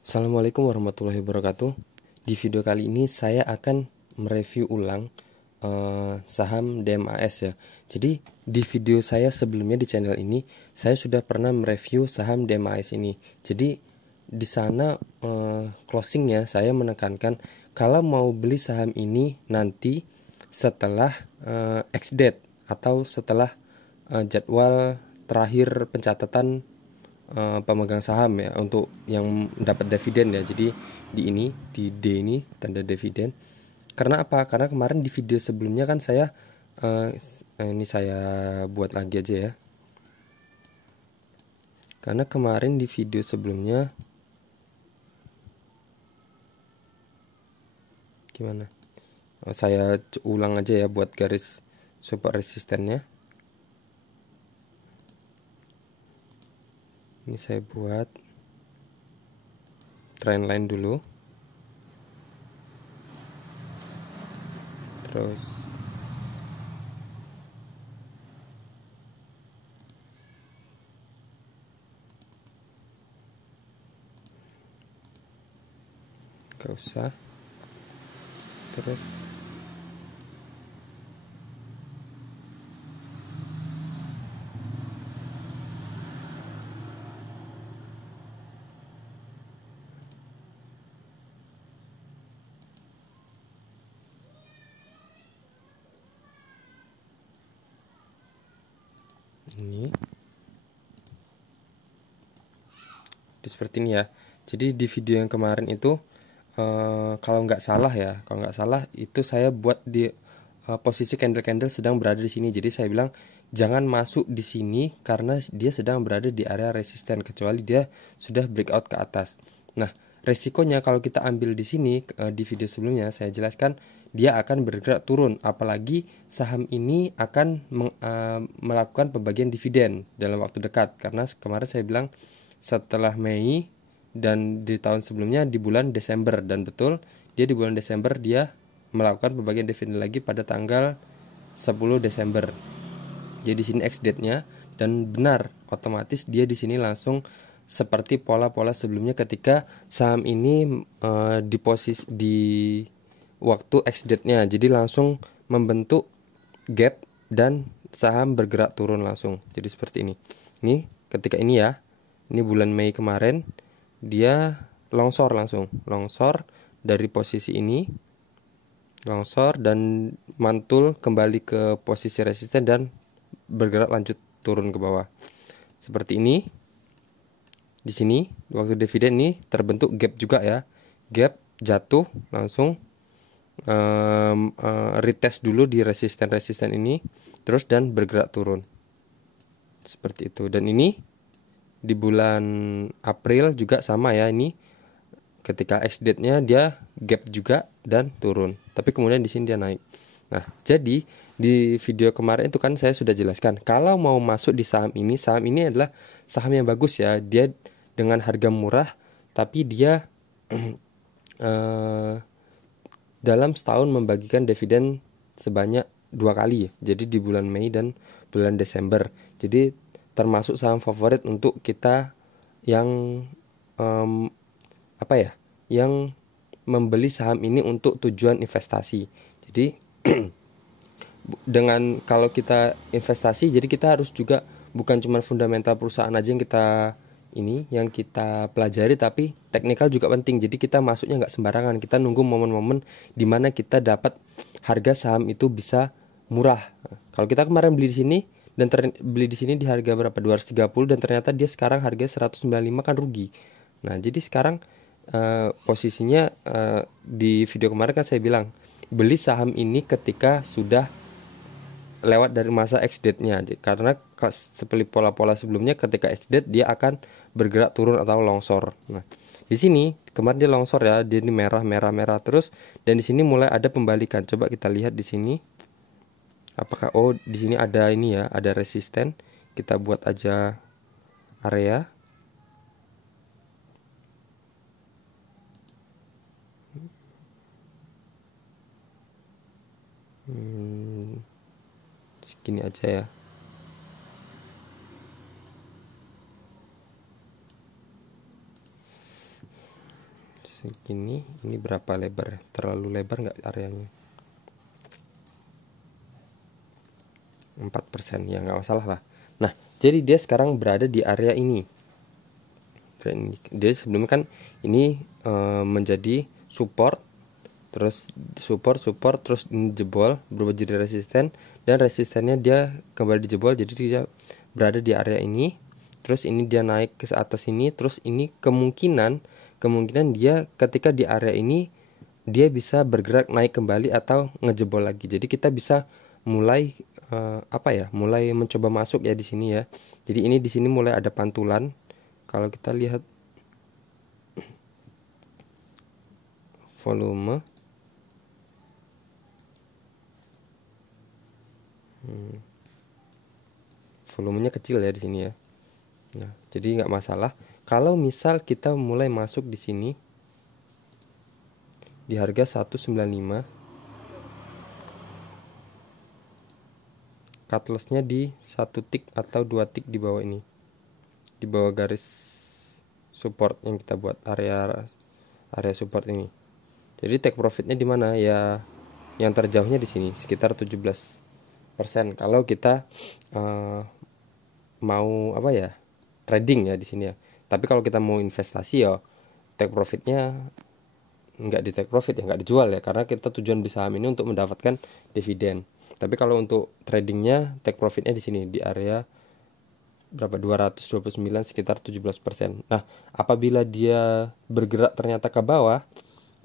Assalamualaikum warahmatullahi wabarakatuh. Di video kali ini saya akan mereview ulang saham DMAS ya. Jadi di video saya sebelumnya di channel ini saya sudah pernah mereview saham DMAS ini. Jadi di sana closingnya saya menekankan kalau mau beli saham ini nanti setelah ex-date atau setelah jadwal terakhir pencatatan pemegang saham ya untuk yang dapat dividen ya. Jadi di D ini tanda dividen. Karena apa? Karena kemarin di video sebelumnya kan saya ini saya buat lagi aja ya. Karena kemarin di video sebelumnya gimana? Saya ulang aja ya buat garis support resistennya. Ini saya buat trendline dulu. Terus gak usah. Terus ini seperti ini ya. Jadi di video yang kemarin itu kalau nggak salah itu saya buat di posisi candle sedang berada di sini. Jadi saya bilang jangan masuk di sini karena dia sedang berada di area resisten kecuali dia sudah breakout ke atas. Nah, resikonya kalau kita ambil di sini di video sebelumnya saya jelaskan dia akan bergerak turun, apalagi saham ini akan melakukan pembagian dividen dalam waktu dekat. Karena kemarin saya bilang setelah Mei dan di tahun sebelumnya di bulan Desember, dan betul dia di bulan Desember dia melakukan pembagian dividen lagi pada tanggal 10 Desember. Jadi di sini ex date-nya, dan benar otomatis dia di sini langsung seperti pola-pola sebelumnya ketika saham ini di posisi di waktu ex date-nya. Jadi langsung membentuk gap dan saham bergerak turun langsung. Jadi seperti ini. Ini ketika ini ya. Ini bulan Mei kemarin dia longsor dari posisi ini. Longsor dan mantul kembali ke posisi resisten dan bergerak lanjut turun ke bawah. Seperti ini. Di sini waktu dividen ini terbentuk gap juga ya. Gap jatuh langsung retest dulu di resisten ini terus dan bergerak turun seperti itu. Dan ini di bulan April juga sama ya, ini ketika ex date-nya dia gap juga dan turun, tapi kemudian di sini dia naik. Nah, jadi di video kemarin itu kan saya sudah jelaskan kalau mau masuk di saham ini adalah saham yang bagus ya, dia dengan harga murah tapi dia dalam setahun membagikan dividen sebanyak 2 kali ya. Jadi di bulan Mei dan bulan Desember. Jadi termasuk saham favorit untuk kita yang yang membeli saham ini untuk tujuan investasi. Jadi dengan kalau kita investasi, jadi kita harus juga bukan cuma fundamental perusahaan aja yang kita pelajari, tapi teknikal juga penting. Jadi kita masuknya nggak sembarangan, kita nunggu momen-momen di mana kita dapat harga saham itu bisa murah. Nah, kalau kita kemarin beli di sini dan beli di sini di harga berapa 230 dan ternyata dia sekarang harga 195 kan rugi. Nah, jadi sekarang posisinya di video kemarin kan saya bilang beli saham ini ketika sudah lewat dari masa ex date-nya, karena seperti pola-pola sebelumnya ketika ex date dia akan bergerak turun atau longsor. Nah, di sini kemarin dia longsor ya, dia ini merah terus, dan di sini mulai ada pembalikan. Coba kita lihat di sini. Apakah di sini ada ini ya, ada resisten. Kita buat aja area. Segini aja ya. segini. Ini berapa lebar? Terlalu lebar nggak areanya? 4% ya, nggak masalah lah. Nah, jadi dia sekarang berada di area ini. Dia sebelumnya kan ini menjadi support, terus support, terus ini jebol berubah jadi resisten, dan resistennya dia kembali dijebol, jadi dia berada di area ini. Terus ini dia naik ke atas ini, terus ini kemungkinan dia ketika di area ini dia bisa bergerak naik kembali atau ngejebol lagi. Jadi kita bisa mulai mulai mencoba masuk ya di sini ya. Jadi ini di sini mulai ada pantulan. Kalau kita lihat volume, volumenya kecil ya di sini ya. Nah, jadi nggak masalah. Kalau misal kita mulai masuk di sini di harga 195, cut lossnya di 1 tick atau 2 tick di bawah ini, di bawah garis support yang kita buat, area support ini. Jadi take profitnya di mana ya? Yang terjauhnya di sini sekitar 17%. Kalau kita mau trading ya di sini ya. Tapi kalau kita mau investasi ya take profitnya nggak di take profit ya, nggak dijual ya, karena kita tujuan beli saham ini untuk mendapatkan dividen. Tapi kalau untuk tradingnya take profitnya di sini di area berapa, 229, sekitar 17%. Nah, apabila dia bergerak ternyata ke bawah,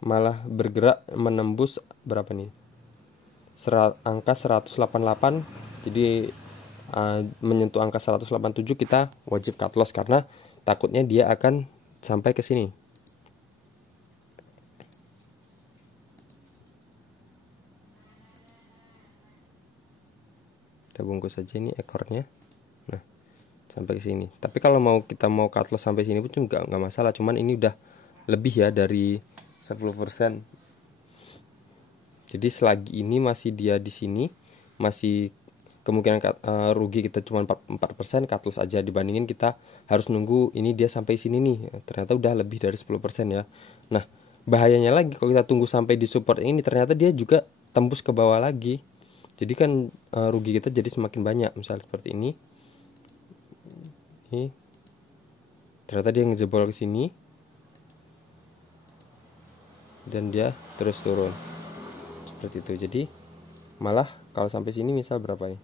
malah bergerak menembus berapa nih? Angka 188. Jadi menyentuh angka 187 kita wajib cut loss karena takutnya dia akan sampai ke sini. Kita bungkus saja ini ekornya. Nah, sampai ke sini. Tapi kalau kita mau cut loss sampai sini pun juga nggak masalah. Cuman ini udah lebih ya dari 10%. Jadi selagi ini masih dia di sini, masih kemungkinan rugi kita cuma 4%, cut loss aja, dibandingin kita harus nunggu ini dia sampai sini nih. Ternyata udah lebih dari 10% ya. Nah, bahayanya lagi kalau kita tunggu sampai di support ini, ternyata dia juga tembus ke bawah lagi. Jadi kan rugi kita jadi semakin banyak. Misalnya seperti ini. Ternyata dia ngejebol ke sini. Dan dia terus turun. Seperti itu. Jadi malah kalau sampai sini misal berapa nih?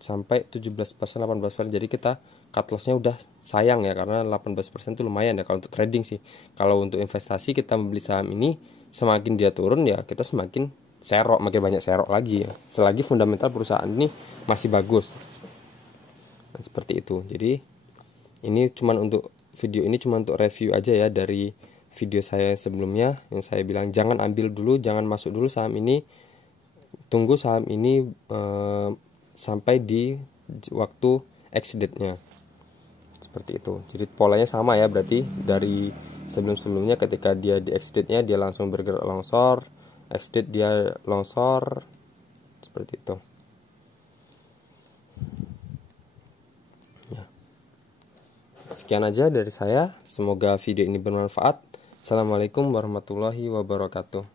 Sampai 17%, 18%. Jadi kita cut lossnya udah sayang ya, karena 18% itu lumayan ya kalau untuk trading sih. Kalau untuk investasi kita membeli saham ini, semakin dia turun ya kita semakin serok, makin banyak serok lagi ya, selagi fundamental perusahaan ini masih bagus. Nah, seperti itu. Jadi ini cuman untuk video ini cuma untuk review aja ya dari video saya sebelumnya yang saya bilang jangan ambil dulu, jangan masuk dulu saham ini, tunggu saham ini sampai di waktu exit date-nya. Seperti itu. Jadi polanya sama ya, berarti dari sebelum-sebelumnya ketika dia di exit date-nya dia langsung bergerak longsor, exit dia longsor, seperti itu ya. Sekian aja dari saya, semoga video ini bermanfaat. Assalamualaikum warahmatullahi wabarakatuh.